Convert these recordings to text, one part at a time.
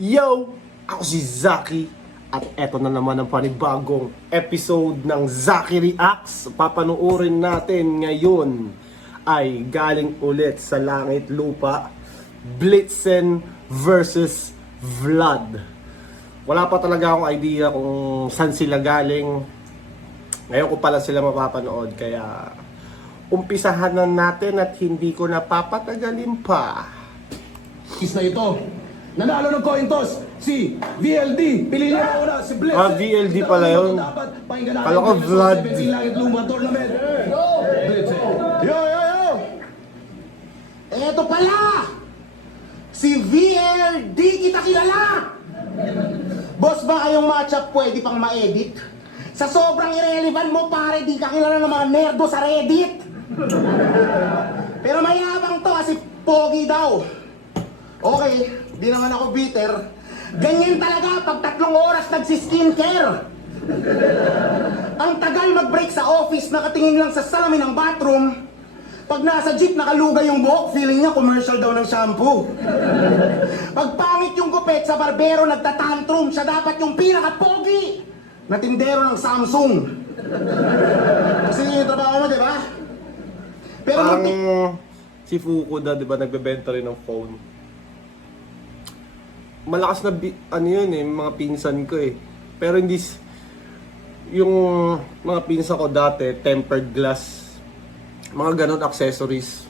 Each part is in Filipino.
Yo! Ako si Zaki at eto na naman ang panibagong episode ng Zaki Reacts. Papanuorin natin ngayon ay galing ulit sa langit lupa, Blitzen versus Vlad. Wala pa talaga akong idea kung saan sila galing. Ngayon ko pala sila mapapanood, kaya umpisahan na natin at hindi ko napapatagalin pa. Is na ito. Nanalo ng coin toss si VLD. Pili niya una si Bless. VLD pala yun. Kala ko Vlad. Langit Luma Tournament. Blitz. Yo! Eto pala! Si VLD, kita kilala! Boss, ba kayong matchup pwede pang ma-edit? Sa sobrang irrelevant mo, pare, di ka kilala ng mga nerdo sa Reddit! Pero mayabang to kasi pogi daw. Okay, di naman ako bitter. Ganyan talaga pag 3 oras nagsi-skincare. Ang tagal mag-break sa office, nakatingin lang sa salamin ng bathroom. Pag nasa jeep, nakalugay yung buhok, feeling niya commercial daw ng shampoo. Pag pangit yung gupet sa barbero, nagtatantrum, siya dapat yung pinaka-pogi na tindero ng Samsung. Kasi yun yung trabaho mo, di ba? Pero Parang si Fukuda, di ba, nagbebenta rin ng phone. Malakas na ano yun eh, mga pinsan ko eh. Pero hindi yung mga pinsan ko dati, tempered glass, mga ganon accessories.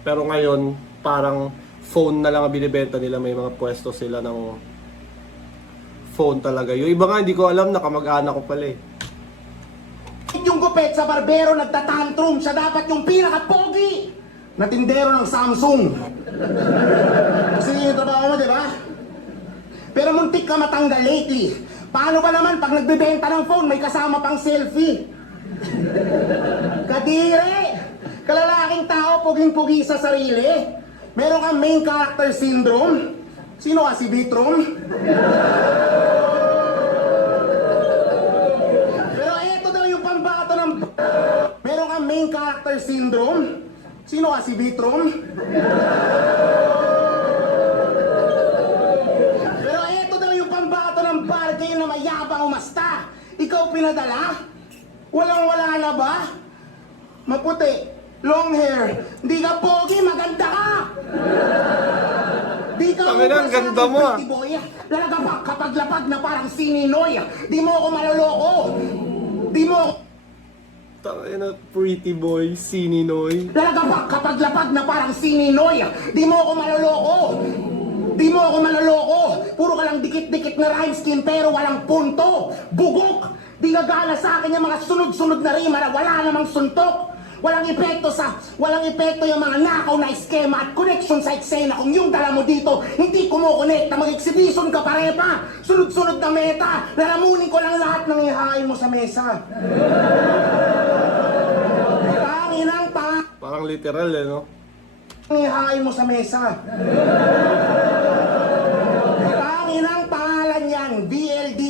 Pero ngayon, parang phone na lang ang binibenta nila. May mga pwesto sila ng phone talaga. Yung iba nga hindi ko alam, nakamag-anak ko pala eh. yung gupet sa barbero, nagtatantrum, siya dapat yung pinaka-pogi na tindero ng Samsung. Kasi yun yung trabaho mo, di ba? Pero muntik ka matanggal lately. Paano ba naman pag nagbebenta ng phone, may kasama pang selfie? Kadire! Kalalaking tao, puging-pugi sa sarili. Meron kang main character syndrome. Sino ka, si Bitrom? Pero eto daw yung pambato ng... Meron kang main character syndrome. Sino ka, si Bitrom? Bargain na mayabang umasta. Ikaw pinadala? Walang-wala na ba? Maputi, long hair, di ka pogi, maganda ka! Di ka Ang ina, ang ganda mo, ah. pretty boy. Lalaga pa kapag lapag na parang sininoy. Di mo ako maloloko. Di mo ako... Tangina na, pretty boy, sininoy. Lalaga pa kapag lapag na parang sininoy. Di mo ako maloloko. Di mo ako maloloko. Puro ka lang dikit-dikit na rhyme scheme pero walang punto. Bugok. Di gagana sa akin yung mga sunod-sunod na rima na wala namang suntok. Walang epekto yung mga nakaw na eskema at connection sa eksena. Kung yung dala mo dito, hindi kumukonekta, mag-exhibition ka parepa. Sunod-sunod na meta. Lalamunin ko lang lahat ng ihain mo sa mesa. Tanginang pa. Parang literal eh, no? Ihain mo sa mesa. Tanginang pangalan yan, BLD.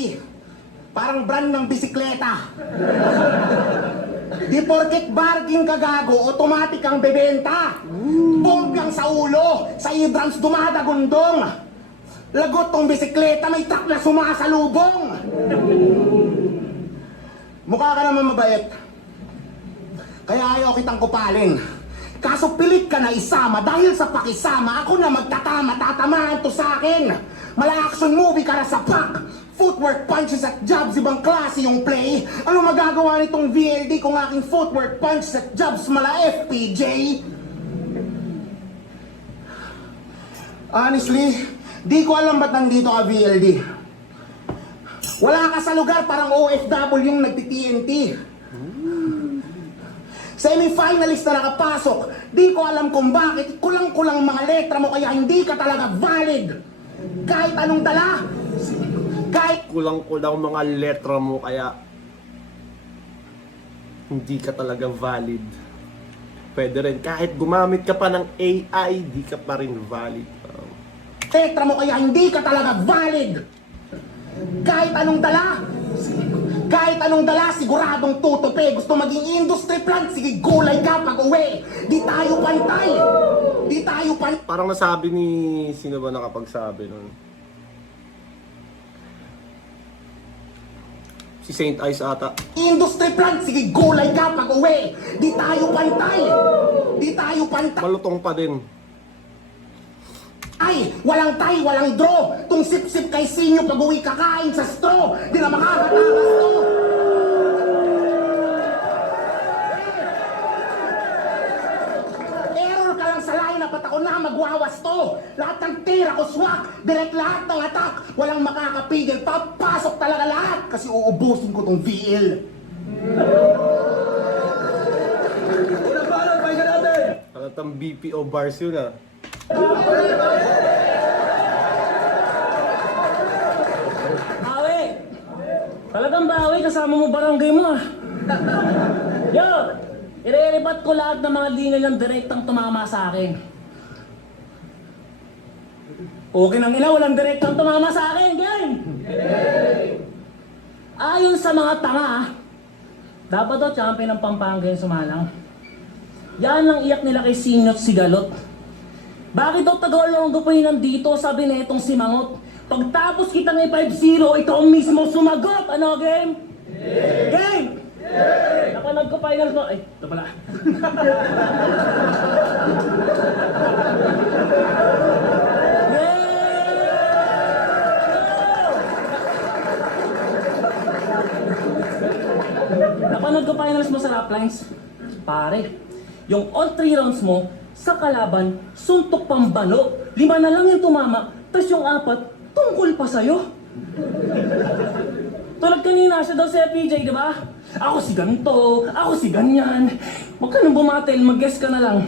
Parang brand ng bisikleta. Di porket barking ka gago, automatic ang bebenta. Bombyang sa ulo, sa hydrants dumadagundong. Lagot tong bisikleta, may truck na sumasalubong. Mukha ka naman mabait. Kaya ayaw kitang kupalin. Kaso pilit ka na isama dahil sa pakisama ako na magtatama, tatamaan to sa akin. Mala-action movie ka na sa pack. Footwork punches at jabs, ibang klase yung play. Ano magagawa nitong VLD kung aking footwork punches at jabs mala FPJ? Honestly, di ko alam ba't nandito ka VLD. Wala ka sa lugar, parang OFW yung nagti-TNT. Semi-finalist na nakapasok. Di ko alam kung bakit. Kulang-kulang mga letra mo kaya hindi ka talaga valid. Kahit anong dala. Kahit Kulang-kulang mga letra mo kaya hindi ka talaga valid. Pwede rin. Kahit gumamit ka pa ng AI, di ka pa rin valid. letra mo kaya hindi ka talaga valid. Kahit anong dala. Kahit anong dala, siguradong tutupi. Gusto maging industry plant, sige gulay ka pag uwi. Di tayo pantay. Di tayo pantay. Parang nasabi ni, sino ba nakapagsabi nun? Si Saint Ice ata. Industry plant, sige gulay ka pag uwi. Di tayo pantay. Di tayo pantay. Malutong pa din. Ay, walang tie, walang draw. Tung sip-sip kay sinyo pag uwi kakain sa straw. Di na makakatakas to. Error ka lang sa line-up at ako na magwawas to. Lahat ng tira ko swak. Direct lahat ng attack. Walang makakapigil. Papasok talaga lahat. Kasi uubusin ko tong VL. Talatang BPO bars yun ah. Bawi! Talagang bawi, kasama mo barangay mo ah. Yo! Ire-rebat ko lahat ng mga linya ng direktang tumama sa akin. Okay nang ina, walang direktang tumama sa akin, game! Ayon sa mga tanga, dapat daw champion ng Pampanga yung sumalang. Yan ang iyak nila kay Sinot Sigalot. Bakit daw Tagalonggo pa yun nandito, sabi na itong si Mangot. Pagtapos kitang i-5-0, ikaw mismo sumagot. Ano, game? Game! Napanood ko final ko. Ay, ito pala. Napanood ko finals mo sa rap lines. Pare, yung all 3 rounds mo, sa kalaban, suntok pambano. 5 na lang yung tumama, tas yung 4, tungkol pa sa'yo. Tulad kanina siya daw sa FPJ, di ba? Ako si ganito, ako si ganyan. Huwag ka nang bumatel, mag-guess ka na lang.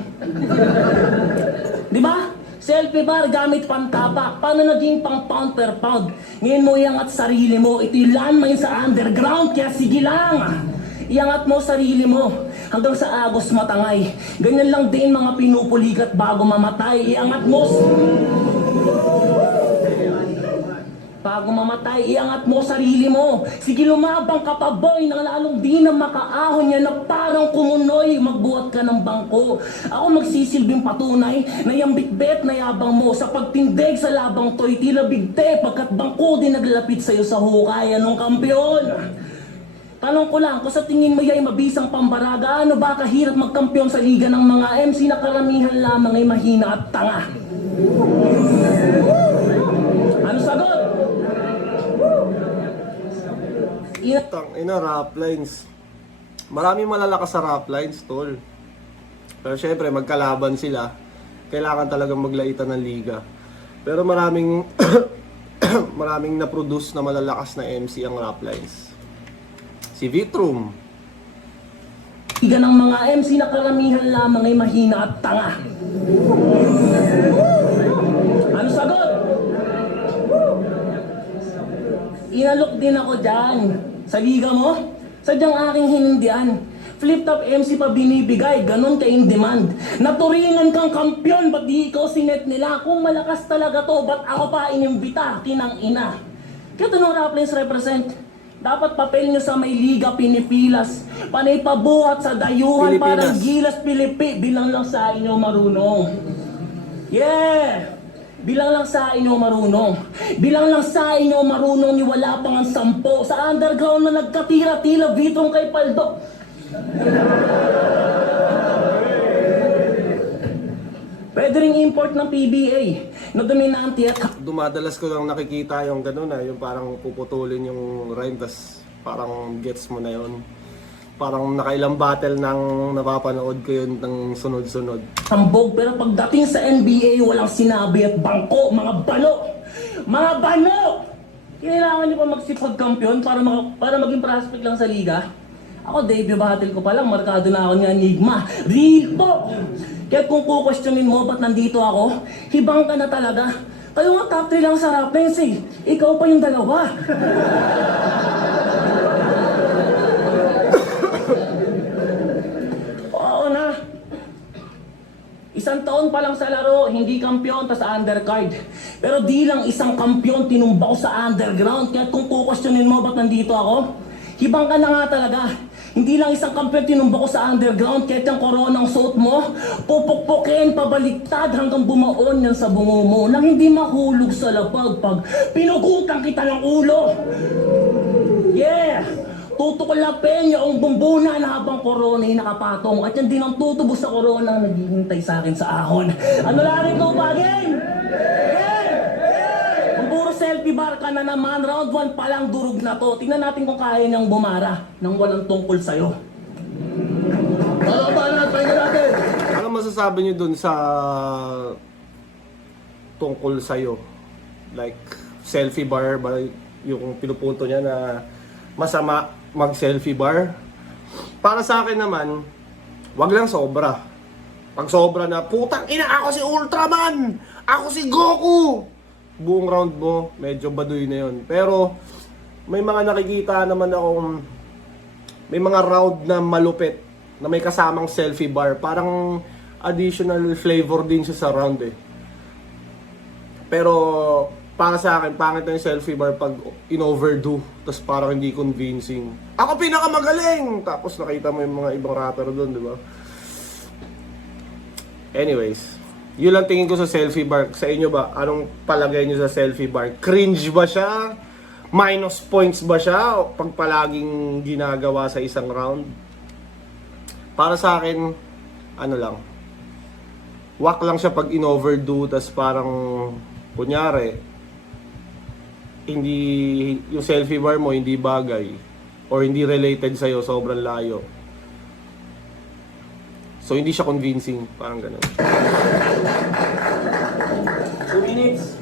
Di ba? Selfie bar gamit pantapak. Paano naging pang pound per pound? Ngayon mo iangat sarili mo. Ito'y landmine sa underground, kaya sige lang. Iangat mo sarili mo hanggang sa agos matangay. Ganyan lang din mga pinupulikat bago mamatay. Iangat mo bago mamatay, iangat mo sarili mo. Sige lumabang ka pa boy, nang lalong di na makaahon yan na parang kumunoy. Magbuhat ka ng bangko. Ako magsisilbing patunay na yung bitbit na yabang mo sa pagtindig sa labang to'y tila bigte. Pagkat bangko din naglalapit sa'yo sa hukay. Anong kampiyon? Tanong ko lang, kung sa tingin mo ya'y mabisang pambaraga, ano ba kahirap magkampiyon sa liga ng mga MC na karamihan lamang ay mahina at tanga? Ano sagot? Tang ina, rap lines. Maraming malalakas sa rap lines, tol. Pero syempre, magkalaban sila. Kailangan talagang maglaitan ng liga. Pero maraming maraming na-produce na malalakas na MC ang rap lines. Si Vitrum. Liga ng mga MC na karamihan lamang ay mahina at tanga. Ano sagot? Inalok din ako dyan. Sa liga mo, sadyang aking hinindian. Flip-top MC pa binibigay, ganun ka in demand. Naturingan kang kampyon, ba't di ikaw sinet nila? Kung malakas talaga to, ba't ako pa inimbita? Kinang ina. Kaya ito nung Raplins represent, dapat papel nyo sa may liga Pinipilas. Panay pabuhat sa dayuhan, Pilipinas. parang gilas Pilipi, bilang lang sa inyo marunong. Yeah! Bilang lang sa inyo marunong. Bilang lang sa inyo marunong ni wala pang ang 10. Sa underground na nagkatira-tila Vitrong kay Paldo. Pwede ring import ng PBA na dominante at Dumadalas ko lang nakikita yung ganun ah, yung parang puputulin yung rhyme, tas parang gets mo na yun. Parang nakailang battle nang napapanood ko yun ng sunod-sunod. hambog. Pero pagdating sa NBA, walang sinabi at bangko. Mga bano! Mga bano! Kailangan niyo pa magsipag-kampiyon para maging prospect lang sa liga. Ako, debut battle ko pa lang, markado na ako ni Enigma. Real po! Kaya kung kukwestiyonin mo ba't nandito ako, hibang ka na talaga. Kayo nga top 3 lang sa rap lines eh. Ikaw pa yung dalawa. Oo na. Isang taon pa lang sa laro, hindi kampiyon, tas undercard. Pero di lang isang kampiyon tinumba ko sa underground. Kaya kung kukwestiyonin mo ba't nandito ako, hibang ka na nga talaga. Hindi lang isang kampiyon tinumba ko sa underground. Kahit yung koronang suot mo, pupukpukin pabaliktad hanggang bumaon yan sa bungo mo nang hindi mahulog sa lapag pag pinugutan kita ng ulo. Yeah! tutukol na penya ang bumbunan habang korona ay nakapatong. At yan din ang tutubos sa korona ang naghihintay sa akin sa ahon. Ano lang ito, Bageng? Kung puro selfie bar ka na naman, round 1 pa lang durog na to. Tingnan natin kung kaya niyang bumara nang walang tungkol sa'yo. Ano ba na? Pahinga natin! Ano masasabi niyo dun sa tungkol sa'yo? Like, selfie bar ba yung pinupunto niya na masama mag-selfie bar? Para sa akin naman, wag lang sobra. Pag sobra na, putang ina, ako si Ultraman! Ako si Goku! Buong round mo, medyo baduy na yun. Pero, may mga nakikita naman akong, may mga round na malupit, na may kasamang selfie bar. Parang additional flavor din siya sa round eh. Pero, para sa akin, pangit na yung selfie bar pag in-overdo. Tapos parang hindi convincing. Ako pinakamagaling! Tapos nakita mo yung mga ibang rapper doon, di ba? Anyways, yun lang tingin ko sa selfie bar. Sa inyo ba? Anong palagay nyo sa selfie bar? Cringe ba siya? Minus points ba siya? O pag palaging ginagawa sa isang round? Para sa akin, ano lang. Wak lang siya pag in-overdo. Tapos parang, kunyari, hindi yung selfie bar mo hindi bagay or hindi related sa iyo, sobrang layo. So hindi siya convincing, parang ganun. 2 minutes.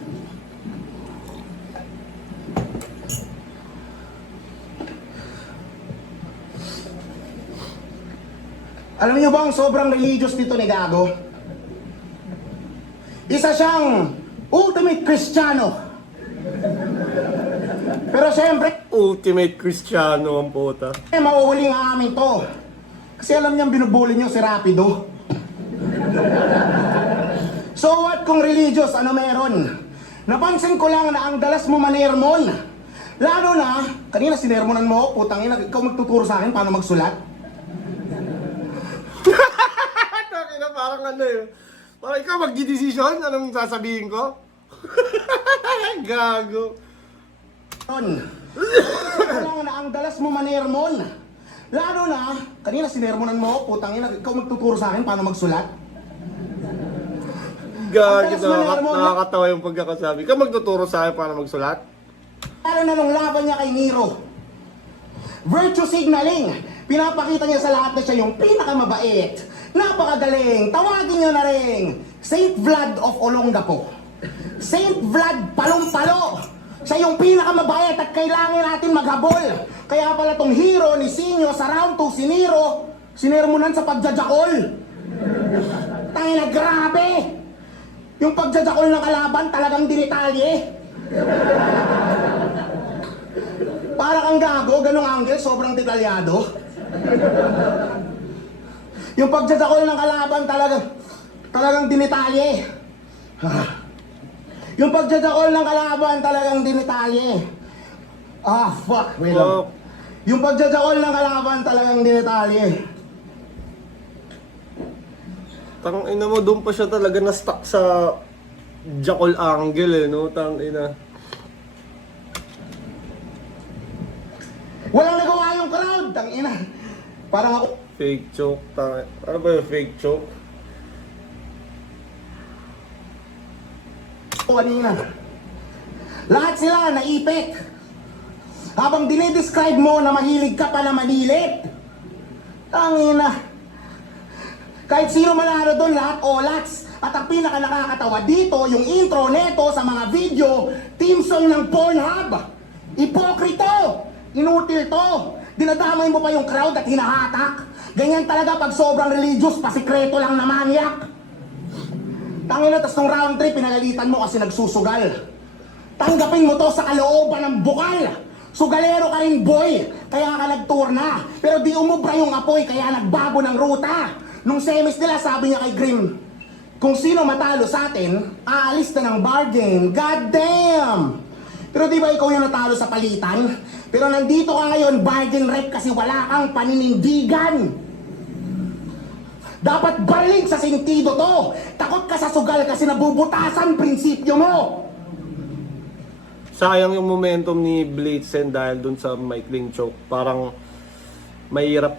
Alam niyo ba ang sobrang religious nito ni Gago? Isa siyang ultimate Kristiyano. Pero siyempre, Ultimate Cristiano ang puta. mauuling amin to. Kasi alam niyang binubuli niyo si Rapido. So what kung religious, ano meron? Napansin ko lang na ang dalas mo manermon. Lalo na, kanina sinermonan mo, putang ina, ikaw magtuturo sa akin paano magsulat. Takina, parang ano yun. Parang ikaw magdi-decision, anong sasabihin ko? Gago. Lang na ang dalas mo manermon. Lalo na, kanina sinermonan mo, putang ina, ikaw magtuturo sa akin paano magsulat. Gago, Ang talas manermon. nakakatawa yung pagkakasabi. Ikaw magtuturo sa akin para magsulat? Lalo na nung laban niya kay Nero. Virtue signaling. Pinapakita niya sa lahat na siya yung pinakamabait. Napakagaling. Tawagin niyo na rin. Saint Vlad of Olongapo. Saint Vlad Palumpalo. Siya yung pinakamabait at kailangan natin maghabol. Kaya pala tong hero ni Sinyo sa round 2, si Nero, sinermonan sa pagjajakol. Tangina, grabe! Yung pagjajakol ng kalaban talagang dinitalye. Para kang gago, ganong angle, sobrang detalyado. Yung pagjajakol ng kalaban talagang dinitalye. Yung pagjajakol ng kalaban talagang dinitalye. Ah, fuck. Wait lang. Yung pagjajakol ng kalaban talagang dinitalye. Tang ina mo, doon pa siya talaga na-stuck sa Jackal angle eh, no? Tang ina. Walang nagawa yung crowd, tangina. Parang ako Fake choke. Ano ba yung fake choke? kanina. Lahat sila naipit. Habang dinidescribe mo na mahilig ka pa na manilit. Tangina. Kahit sino manalo doon, lahat olats. At ang pinaka nakakatawa dito, yung intro neto sa mga video, team song ng Pornhub. Ipokrito! Inutil to! Dinadamay mo pa yung crowd at hinahatak. Ganyan talaga pag sobrang religious, pasikreto lang na manyak. Tangina, tas nung round 3, pinagalitan mo kasi nagsusugal. Tanggapin mo to sa kalooban ng bukal. Sugalero ka rin, boy. Kaya ka nag-tour na. Pero di umubra yung apoy, kaya nagbago ng ruta. Nung semis nila, sabi niya kay Grim, kung sino matalo sa atin, aalis na ng bar game. God damn! Pero di ba ikaw yung natalo sa palitan? Pero nandito ka ngayon, bargain rep kasi wala kang paninindigan. Dapat baling sa sentido to. Takot ka sa sugal kasi nabubutasan prinsipyo mo. Sayang yung momentum ni Blitzen dahil dun sa Mike Ling choke. Parang mahirap,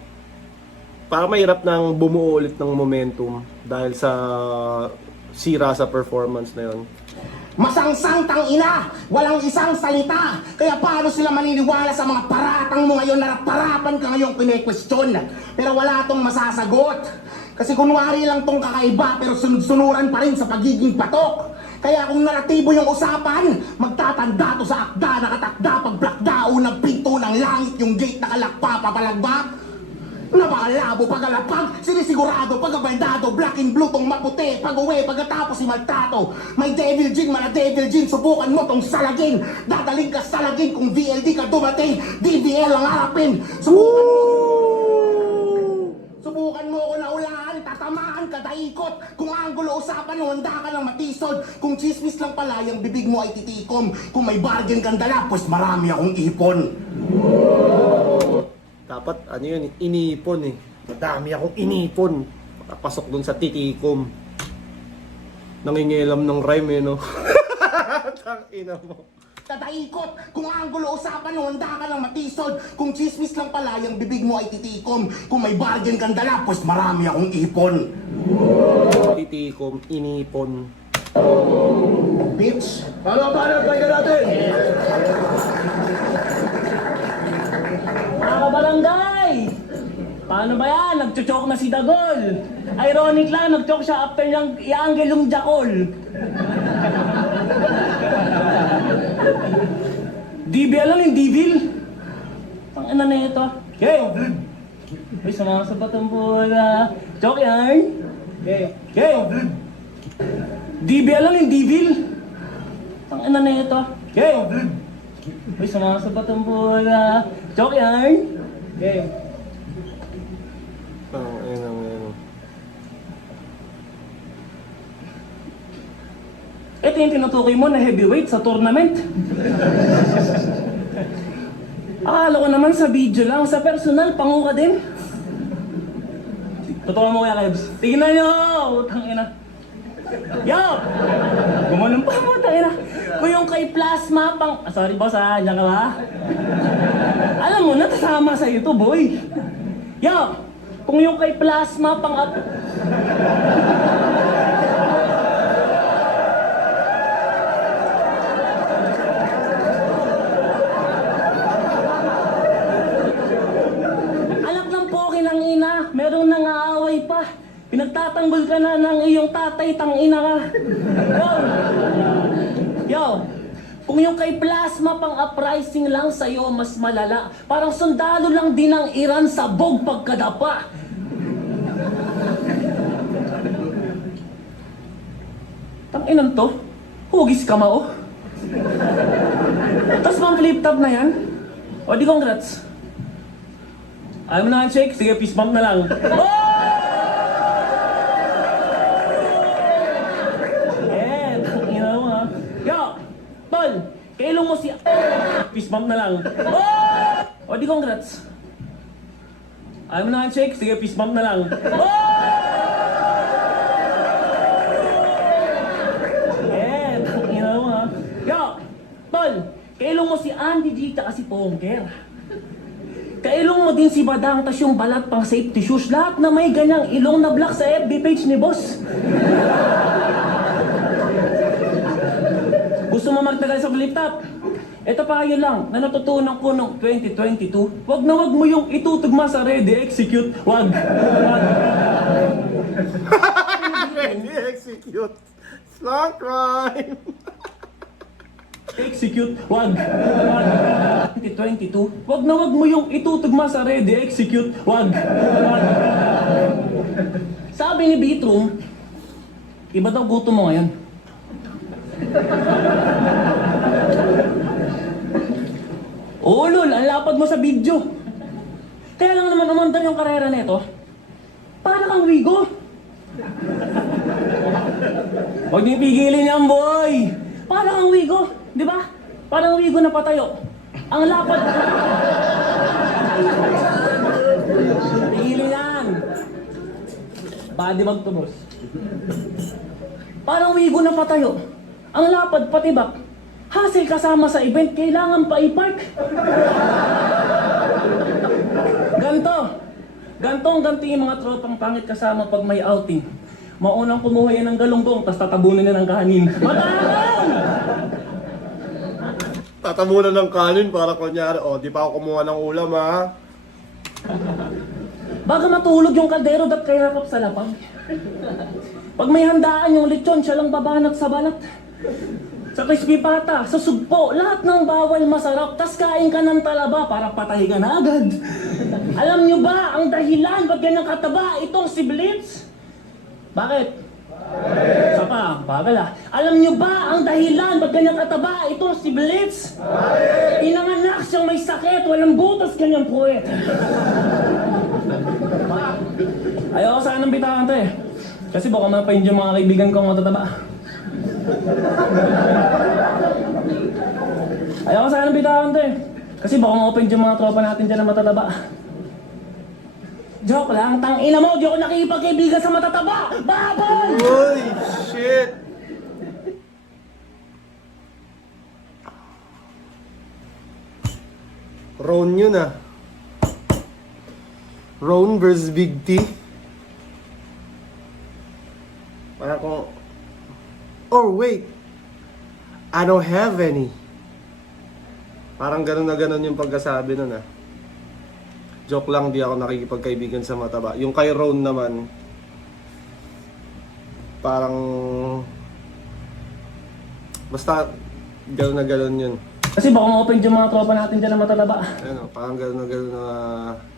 parang mahirap nang bumuo ulit ng momentum dahil sa sira sa performance na yun. Masangsang tangina, walang isang salita. Kaya paano sila maniniwala sa mga paratang mo ngayon na parapan ka ngayong pine-question? Pero wala tong masasagot. Kasi kunwari lang tong kakaiba pero sunod-sunuran pa rin sa pagiging patok. Kaya kung naratibo yung usapan, magtatanda to sa akda, nakatakda, pagblakda, unang pinto ng langit, yung gate nakalakpa, papalagbak. Napakalabo pagkalapag, sinisigurado pagkabaldado, black and blue tong maputi, pag-uwi, pagkatapos si Maltato. May devil gin, mana devil gin, subukan mo tong salagin. Dadaling ka salagin kung VLD ka dumating, DVL ang harapin. Subukan mo ako na ulaan, tatamaan ka, daikot. Kung anggulo usapan, handa ka lang matisod. Kung chismis lang pala, yung bibig mo ay titikom. Kung may bargain kang dala, pues marami akong ipon. Dapat ano yun, inipon eh. Madami akong inipon. Pasok dun sa titikom. Nangingilam ng rhyme eh, no? Tangina mo. Tataikot, kung anggulo usapan, handa ka lang matisod. Kung chismis lang pala, yung bibig mo ay titikom. Kung may bargain kang dala, pues marami akong ipon. Titikom, inipon. Bitch! Paano, try natin? Mga barangay! Paano ba yan? Nagchochok na si Dagol. Ironic lang, nagchoke siya after niyang i-angle yung Jakol. DBL lang yung Devil. Tangina na ito. Okay. Uy, sumasabat ang bola. Choke yan. Okay. DBL lang yung Devil. Tangina na ito. Okay. Uy, sumasabat ang bola. Choke yan. Okay. Tangina mo yun. Ito yung tinutukoy mo na heavyweight sa tournament. Akala ko naman sa video lang, sa personal, pangu ka din. Totoo mo kaya, Kebs. Tingnan nyo! Utang ina. Yo! Gumanong pa mo, utang ina. Kung yung kay Plasma pang... sorry boss ha, dyan ka ba? Alam mo, natasama sa'yo to, boy. Yo! Kung yung kay Plasma pang... Merong nangaaway pa. Pinagtatanggol ka na ng iyong tatay, tangina ka. Yo, kung yung kay Plasma pang uprising lang sa'yo, mas malala. Parang sundalo lang din ng Iran sa bog pagkadapa. Tanginan to, hugis ka mao. Tapos pang flip top na yan. O di congrats. Ayaw mo na handshake? Sige, peace bump na lang. Oh! Eh, tangina mo ha. Yo! Tol! Kailong mo si... peace bump na lang. Oh! O di congrats. Ayaw mo na handshake? Sige, peace bump na lang. Oh! Eh, tangina mo ha. Yo! Tol! Kailong mo si Andy G at si Pongker. Kailong mo din si Badang, tas yung balat pang safety shoes. Lahat na may ganyang ilong na black sa FB page ni boss. Gusto mo magtagal sa flip top? Ito pa yun lang, na natutunan ko noong 2022. Wag na wag mo yung itutugma sa ready, execute. Wag. Ready, execute. Slot crime. Execute, wag. 2022, wag na wag mo yung itutugma sa ready, execute, wag. Sabi ni Bitrum, iba daw gutom mo ngayon. Oo lol, ang lapad mo sa video. Kaya lang naman umandar yung karera nito. Para kang Wigo. Huwag niyo pigilin yan, boy. Para kang Wigo. Di ba? Parang Wigo na patayo. Ang lapad. Tigilin yan. Body bag to, boss. Parang Wigo na patayo. Ang lapad patibak. Hassle kasama sa event, kailangan pa i-park. Ganto. Gantong-ganti yung mga tropang pangit kasama pag may outing. Maunang kumuha yan ng galunggong, tapos tatabunan niya ng kanin. Matapang! Tatabunan ng kanin para kunyari, di pa ako kumuha ng ulam ha. Baga matulog yung kaldero dat kayakap sa lapang. Pag may handaan yung lechon, siya lang babanat sa balat. Sa crispy pata, sa sugpo, lahat ng bawal masarap, tas kain ka ng talaba para patay ka na agad. Alam nyo ba ang dahilan ba't ganyan kataba itong si Blitz? Bakit? Isa pa, bagal ah. Alam nyo ba ang dahilan ba't ganyan kataba itong si Blitz? Inanganak siyang may sakit, walang butas kanyang puwet. Ayoko sanang bitawan to eh. Kasi baka mapain yung mga kaibigan kong matataba. Ayoko sanang bitawan to eh. Kasi baka ma-open yung mga tropa natin dyan na matataba. Joke lang, tangina mo, di ako nakikipagkaibigan sa matataba! Babay! Uy, shit! Ron yun ah. Ron versus Big T. Parang kung... Oh wait! I don't have any. Parang ganun na ganun yung pagkasabi nun ah. Joke lang, di ako nakikipagkaibigan sa mataba. Yung kay Ron naman, parang... Basta, gano'n na gano'n yun. Kasi baka ma-open yung mga tropa natin dyan na matataba. Ano, parang gano'n na gano'n na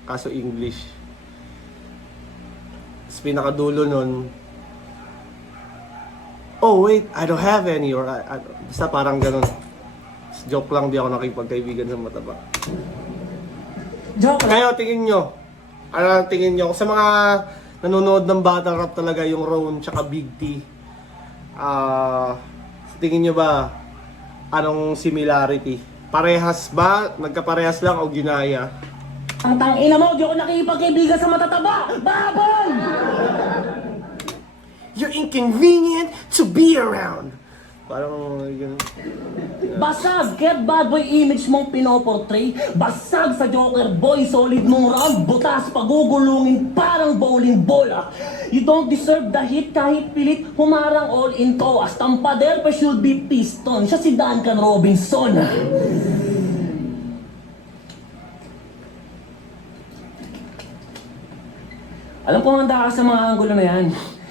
kaso English. Tapos pinakadulo nun, oh wait, I don't have any. Or, basta parang gano'n. Joke lang, di ako nakikipagkaibigan sa mataba. Joke lang. Kayo, tingin nyo. Ano tingin nyo? Sa mga nanonood ng battle rap talaga, yung Ron tsaka Big T, tingin nyo ba, anong similarity? Parehas ba? Nagkaparehas lang o ginaya? Ang tangina mo, di ako nakikipagkaibigan sa matataba! Babay! You're inconvenient to be around. Parang yun. Basag, kaya bad boy image mong pinoportray. Basag sa Joker boy, solid mong round. Butas, pagugulungin, parang bowling bola. You don't deserve the hit kahit pilit. Humarang all in to. As tampader pa should be piston. Siya si Duncan Robinson. Alam ko handa ka sa mga anggulo na yan.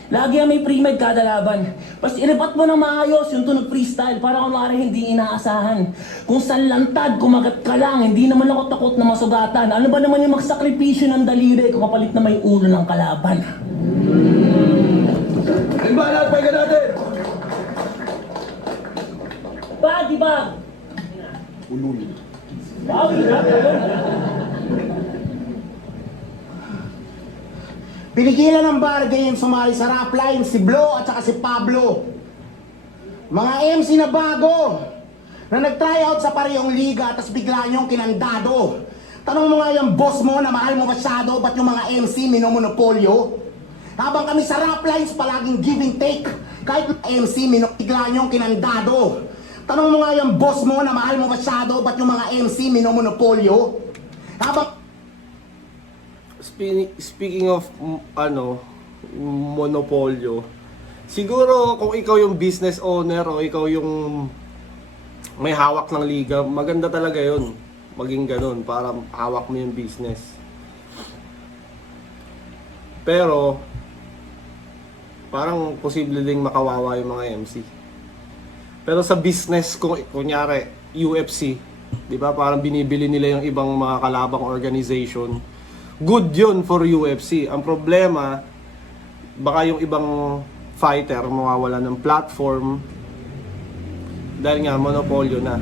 Lagi ang may pre-med kada laban. Basta iripat mo ng maayos yung tunog freestyle para kumari hindi inaasahan. Kung saan lantad, kumagat ka lang, hindi naman ako takot na masugatan. Ano ba naman yung magsakripisyo ng daliri kung kapalit na may ulo ng kalaban? Ayun ba, lahat pahinga natin? Body bag! Ulul. Bawi na! Pinigilan ng bar game sumali sa rap line si Blo at saka si Pablo. Mga MC na bago na nag-try out sa parehong liga tapos bigla niyong kinandado. Tanong mo nga yung boss mo na mahal mo masyado, ba't yung mga MC minomonopolyo? Habang kami sa rap lines palaging give and take, kahit MC bigla niyong kinandado. Tanong mo nga yung boss mo na mahal mo masyado, ba't yung mga MC minomonopolyo? Habang Speaking of monopolyo, siguro kung ikaw yung business owner o ikaw yung may hawak ng liga, maganda talaga yun. Maging ganun para hawak mo yung business. Pero parang posible ding makawawa yung mga MC. Pero sa business, kung kunyari UFC, di ba, parang binibili nila yung ibang mga kalabang organization. Good yun for UFC. Ang problema, baka yung ibang fighter mawawala ng platform dahil nga monopolyo na.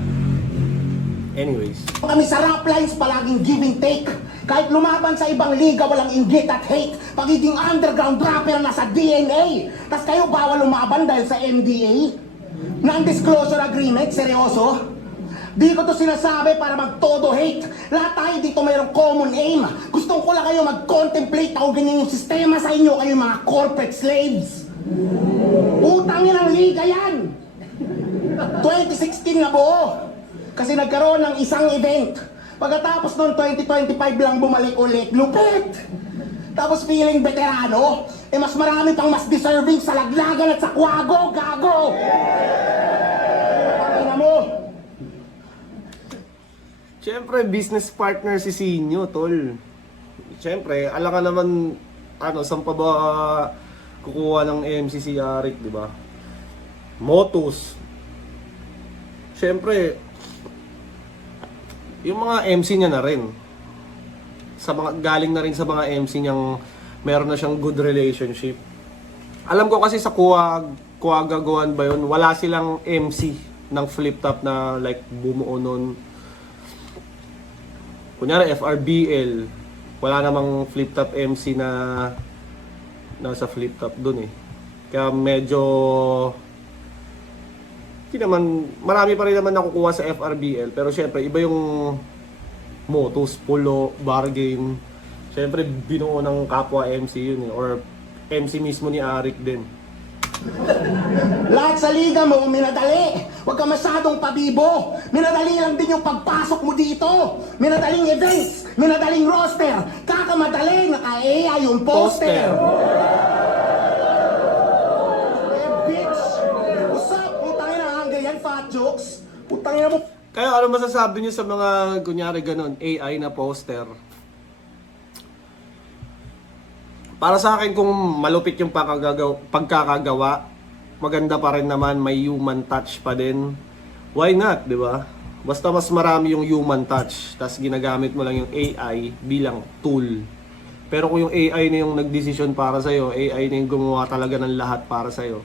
Anyways. kami sa rap lines palaging give and take. Kahit lumaban sa ibang liga, walang inggit at hate. Pagiging underground rapper nasa DNA. Tas kayo bawal lumaban dahil sa NDA? Non-disclosure agreement, seryoso? Di ko to sinasabi para mag-todo hate. Lahat tayo dito mayroong common aim. Gustong ko lang kayo mag-contemplate ako ganyan yung sistema sa inyo, kayo mga corporate slaves. Utangin ang liga yan. 2016 na buo. Kasi nagkaroon ng isang event. Pagkatapos noon 2025 lang bumalik ulit. Lupit! Tapos feeling veterano, mas marami pang mas deserving sa Laglagan at sa Quago, gago! Pangina mo! Siyempre, business partner si Sinyo, tol. Siyempre, alam ka naman, saan pa ba kukuha ng MC si Arik, di ba? Motus. Siyempre, yung mga MC niya na rin. Galing na rin sa mga MC niyang meron na siyang good relationship. Alam ko kasi sa Kuwagaguan ba yun, wala silang MC ng flip top na like bumuo nun. Kunyari FRBL, wala namang flip top MC na nasa flip top dun eh. Kaya medyo hindi naman, marami pa rin naman nakukuha sa FRBL, pero syempre iba yung Motus, Pulo, Bar Game. Syempre binuo ng kapwa MC yun eh, or MC mismo ni Arik din. Lahat sa liga mo, minadali. Huwag ka masyadong pabibo. Minadali lang din yung pagpasok mo dito. Minadaling events, minadaling roster. Kakamadali, naka-AI yung poster. Bitch! What's up? Putangin na hanggang yan, fat jokes. Putangin na mo. Kaya ano masasabi niyo sa mga kunyari ganun, AI na poster? Para sa akin, kung malupit yung pagkakagawa, maganda pa rin naman, may human touch pa din. Why not, di ba? Basta mas marami yung human touch, tas ginagamit mo lang yung AI bilang tool. Pero kung yung AI na yung nagdesisyon para sa'yo, AI na yung gumawa talaga ng lahat para sa'yo,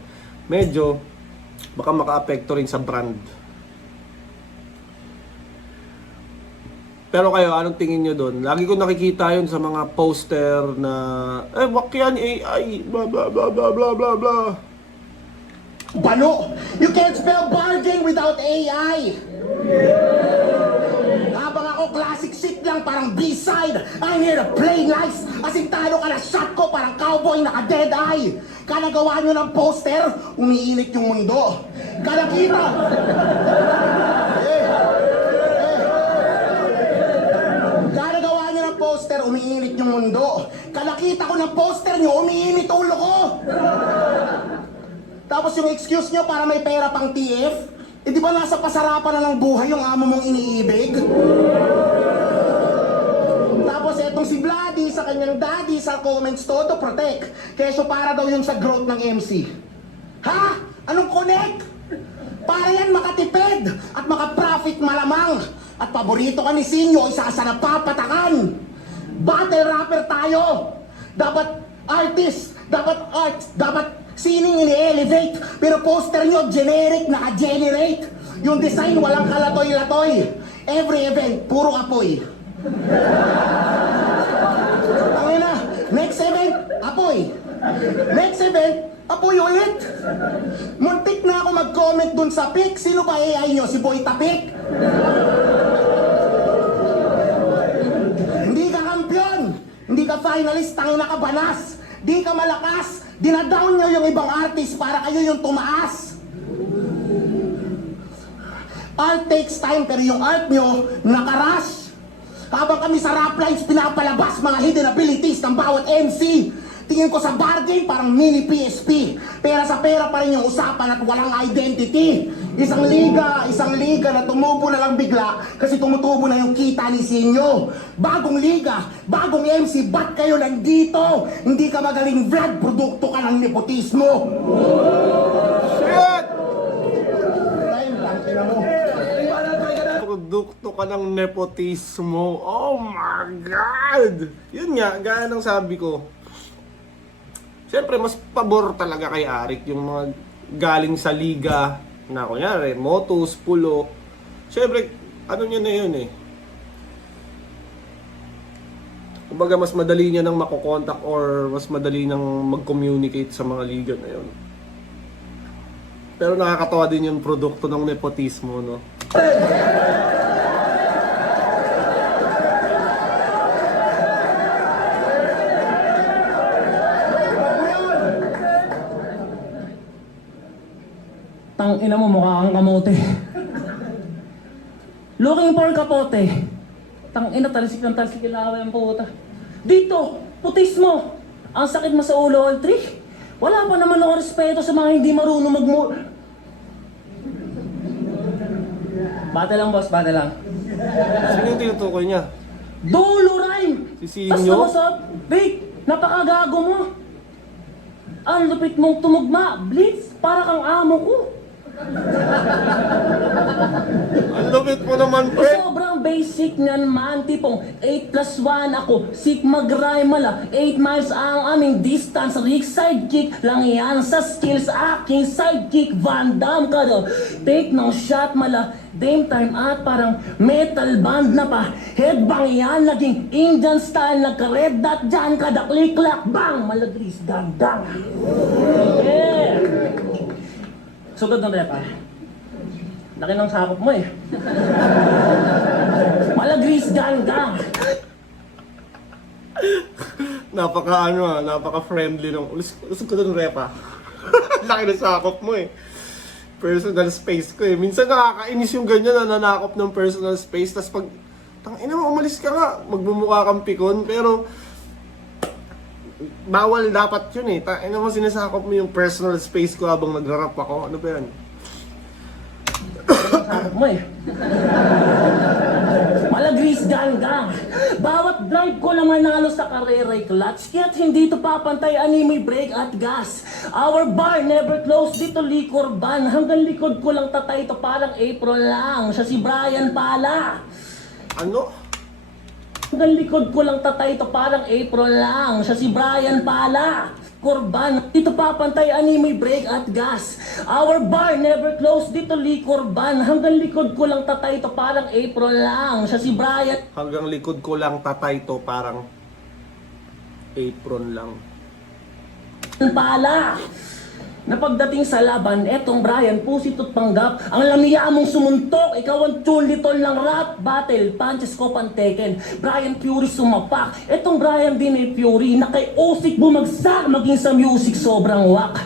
medyo baka maka-apekto rin sa brand. Pero kayo, anong tingin nyo doon? Lagi ko nakikita yun sa mga poster na wak yan, AI, blah blah blah blah blah blah blah. Bano! You can't spell bargain without AI! Habang ako classic shit lang, parang B-side. I'm here to play nice. Asintado ka na shot ko, parang cowboy naka-dead eye. Kanagawa nyo ng poster, umiinit yung mundo. Kanakita! Kanagawa nyo ng poster, umiinit yung mundo. Kanakita ko ng poster nyo, umiinit ulo ko. Tapos yung excuse nyo para may pera pang TF, di ba nasa pasarapan na ng buhay yung amo mong iniibig? Tapos etong si Vlady sa kanyang daddy sa comments todo protect. Kesyo para daw yun sa growth ng MC. Ha? Anong connect? Para yan makatipid at makaprofit malamang. At paborito ka ni Sinyo, isa sa napapatakan. Battle rapper tayo. Dapat artist, dapat art, dapat sining ini-elevate. Pero poster nyo, generic, naka-generate. Yung design, walang kalatoy-latoy. Every event, puro apoy. Tangina, next event, apoy. Next event, apoy ulit. Muntik na ako mag-comment dun sa pic. Sino ba AI nyo? Si Boy Tapik? Hindi ka kampiyon. Hindi ka finalist, tangina ka banas. Di ka malakas. Dinadown nyo yung ibang artist para kayo yung tumaas. Art takes time, pero yung art nyo, nakarush. Habang kami sa rap lines, pinapalabas mga hidden abilities ng bawat MC. Tingin ko sa bargain, parang mini PSP. Pera sa pera pa rin yung usapan at walang identity. Isang liga na tumubo na lang bigla kasi tumutubo na yung kita ni Sinyo. Bagong liga, bagong MC, ba't kayo nandito? Hindi ka magaling vlog, produkto ka ng nepotismo. Shit! Time lang, tina mo. Produkto ka ng nepotismo. Oh my God! Yun nga, gaya ng sabi ko. Siyempre, mas pabor talaga kay Arik yung mga galing sa liga na kunyari, Motus, Pulo. Siyempre, ano niya na yun eh. Kumbaga, mas madali niya nang makokontak or mas madali nang mag-communicate sa mga liga na yun. Pero nakakatawa din yung produkto ng nepotismo, no? Tang ina mo, mukha kang kamote. Looking for kapote. Tang ina, talsik ng talsik, ilawa yung puta. Dito! Putis mo! Ang sakit mo sa ulo, Aldrich. Wala pa naman ako respeto sa mga hindi marunong Bata lang, boss, bata lang. Sino yung tinutukoy niya? Dolo rhyme! Si Tas Sinyo? namasab, Vic, napakagago mo. Ang lupit mong tumugma, Blitz, para kang amo ko. Ang lupit mo naman, pre! Sobrang basic niyan man, tipong 8 plus 1 ako, Sigma Gray mala, 8 miles ang aming distance, Rick sidekick lang yan sa skills, aking sidekick, Van Damme ka daw. Take ng shot mala, Dame time at parang metal band na pa, headbang yan, naging Indian style, nagka-red dot dyan, kada click-clack, bang, malagris, gandang. Yeah! Sugod ng repa. Laki ng sakop mo eh. Malagris ganggang. Napaka-friendly nung ulis ko ng repa. Laki ng sakop mo eh. Personal space ko eh. Minsan nakakainis yung ganyan na nanakop ng personal space. Tas pag, tangina mo, umalis ka nga. Magbumukha kang pikon. Pero, bawal dapat yun eh. Tangina mo, sinasakop mo yung personal space ko habang nagrarap ako. Ano ba yan? Sakop mo eh. Malagris ganggang. Bawat drive ko lang manalo sa kareray clutch. Kaya't hindi to papantay animoy brake at gas. Our bar never closed dito liquor ban. Hanggang likod ko lang tatay to parang April lang. Siya si Brian pala. Ano? Hanggang likod ko lang tatay to parang April lang. Siya si Brian pala. Korban, dito papantay animoy brake at gas. Our bar never closed dito liquor ban. Hanggang likod ko lang tatay to parang April lang. Siya si Brian Hanggang likod ko lang tatay to parang apron lang. pala. Na pagdating sa laban, etong Brian, pusit at panggap. Ang lamiya mong sumuntok, ikaw ang chulitol ng rap battle, punches ko panteken. Brian Fury sumapak, etong Brian din ay Fury, na kay Osik bumagsak, maging sa music sobrang wak.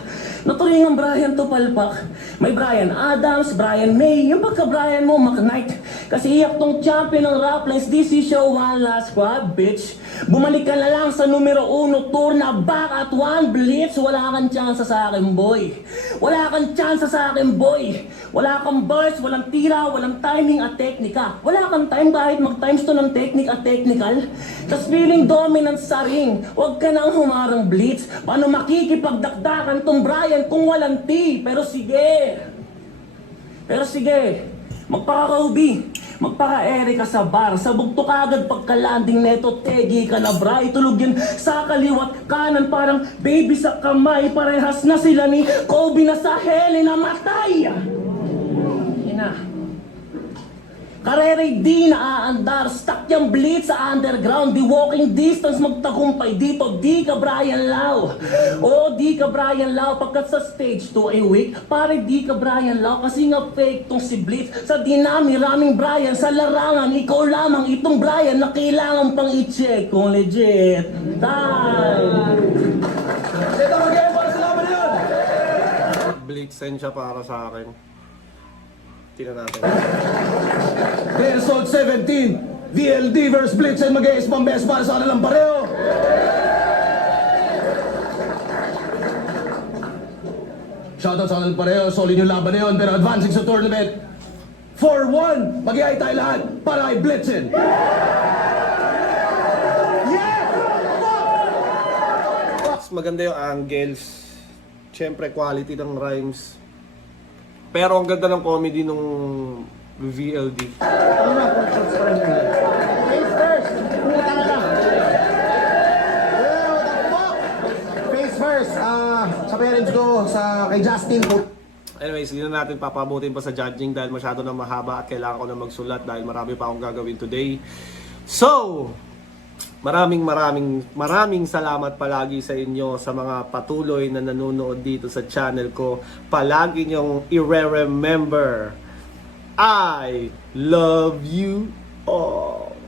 Naturing ang Brian to palpak. May Brian Adams, Brian May, yung pagka-Brian mo, McKnight. Kasi iyak tong champion ng rap lines, this is show one last squad, bitch. Bumalik ka na lang sa numero 1, tour na back at 1 blitz. Wala kang chance sa akin, boy. Wala kang chance sa akin, boy. Wala kang burst, walang tira, walang timing at teknika. Wala kang time kahit mag-times to ng technique at technical. Tas feeling dominant sa ring, huwag ka nang humarang blitz. Paano makikipagdakdakan tong Brian kung walang T? Pero sige, magpaka-Kobe, magpaka-Eri ka sa bar, sabog to kagad pagka-landing neto, tegi ka na bra, itulog yan sa kaliwat kanan, parang baby sa kamay, parehas na sila ni Kobe na sa heli na matay. Ina. Kareray di naaandar, stuck yung blitz sa underground, di walking distance magtagumpay dito, di ka Brian Lau. Oo, di ka Brian Lau, pagkat sa stage 2 ay weak, pare di ka Brian Lau, kasi nga fake tong si Blitz. Sa dinami-raming Brian, sa larangan, ikaw lamang itong Brian na kailangan pang i-check kung legit. Time! Ito mag-game para sa laban na yun! Blitzen siya para sa akin. Tingnan natin. Clear Assault 17, VLD vs Blitzen, mag-iis pang best para sa kanilang pareho. Shoutout sa kanilang pareho, solid yung laban na yun, pero advancing sa tournament. 4-1, mag-iay tayo lahat para kay Blitzen. Mas maganda yung angles. Siyempre, quality ng rhymes. Pero ang ganda ng comedy nung VLD. Face first! Puta na lang! What the fuck? Face first! Sa parents ko, kay Justin po. Anyways, hindi na natin papabutin pa sa judging dahil masyado na mahaba at kailangan ko na magsulat dahil marami pa akong gagawin today. So, maraming salamat palagi sa inyo sa mga patuloy na nanonood dito sa channel ko. Palagi niyong i-remember, I love you all.